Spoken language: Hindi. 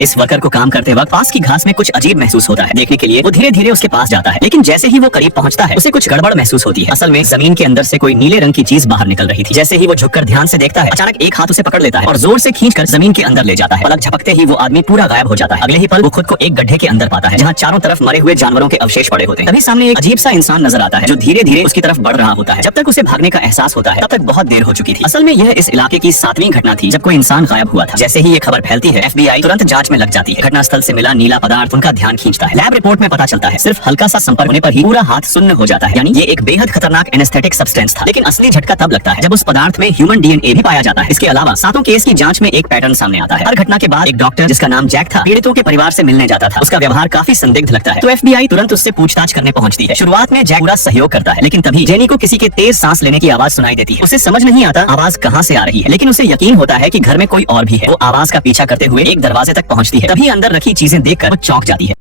इस वर्कर को काम करते वक्त पास की घास में कुछ अजीब महसूस होता है। देखने के लिए वो धीरे धीरे उसके पास जाता है, लेकिन जैसे ही वो करीब पहुंचता है उसे कुछ गड़बड़ महसूस होती है। असल में जमीन के अंदर से कोई नीले रंग की चीज बाहर निकल रही थी। जैसे ही वो झुककर ध्यान से देखता है, अचानक एक हाथ उसे पकड़ लेता है और जोर से खींचकर जमीन के अंदर ले जाता है। पलक झपकते ही वो आदमी पूरा गायब हो जाता है। अगले ही पल वो खुद को एक गड्ढे के अंदर पाता है, जहाँ चारों तरफ मरे हुए जानवरों के अवशेष पड़े होते हैं। तभी सामने एक अजीब सा इंसान नजर आता है, जो धीरे धीरे उसकी तरफ बढ़ रहा होता है। जब तक उसे भागने का एहसास होता है, तब तक बहुत देर हो चुकी थी। असल में यह इस इलाके की 7वीं घटना थी जब कोई इंसान गायब हुआ था। जैसे ही ये खबर फैलती है, FBI तुरंत जांच में लग जाती है। घटनास्थल से मिला नीला पदार्थ उनका ध्यान खींचता है। लैब रिपोर्ट में पता चलता है सिर्फ हल्का सा संपर्क होने पर ही पूरा हाथ सुन्न हो जाता है। यानी ये एक बेहद खतरनाक एनेस्थेटिक सब्सटेंस था। लेकिन असली झटका तब लगता है जब उस पदार्थ में ह्यूमन DNA भी पाया जाता है। इसके अलावा 7 केस की जांच में एक पैटर्न सामने आता है। हर घटना के बाद एक डॉक्टर जिसका नाम जैक था, पीड़ितों के परिवार से मिलने जाता था। उसका व्यवहार काफी संदिग्ध लगता है, तो FBI तुरंत उससे पूछताछ करने पहुंचती है। शुरुआत में जैक पूरा सहयोग करता है, लेकिन तभी जेनी को किसी के तेज सांस लेने की आवाज सुनाई देती है। उसे समझ नहीं आता आवाज कहाँ से आ रही है, लेकिन उसे यकीन होता है कि घर में कोई और भी है। वो आवाज का पीछा करते हुए एक दरवाजे तक पहुंचती है। तभी अंदर रखी चीजें देखकर वो चौंक जाती है।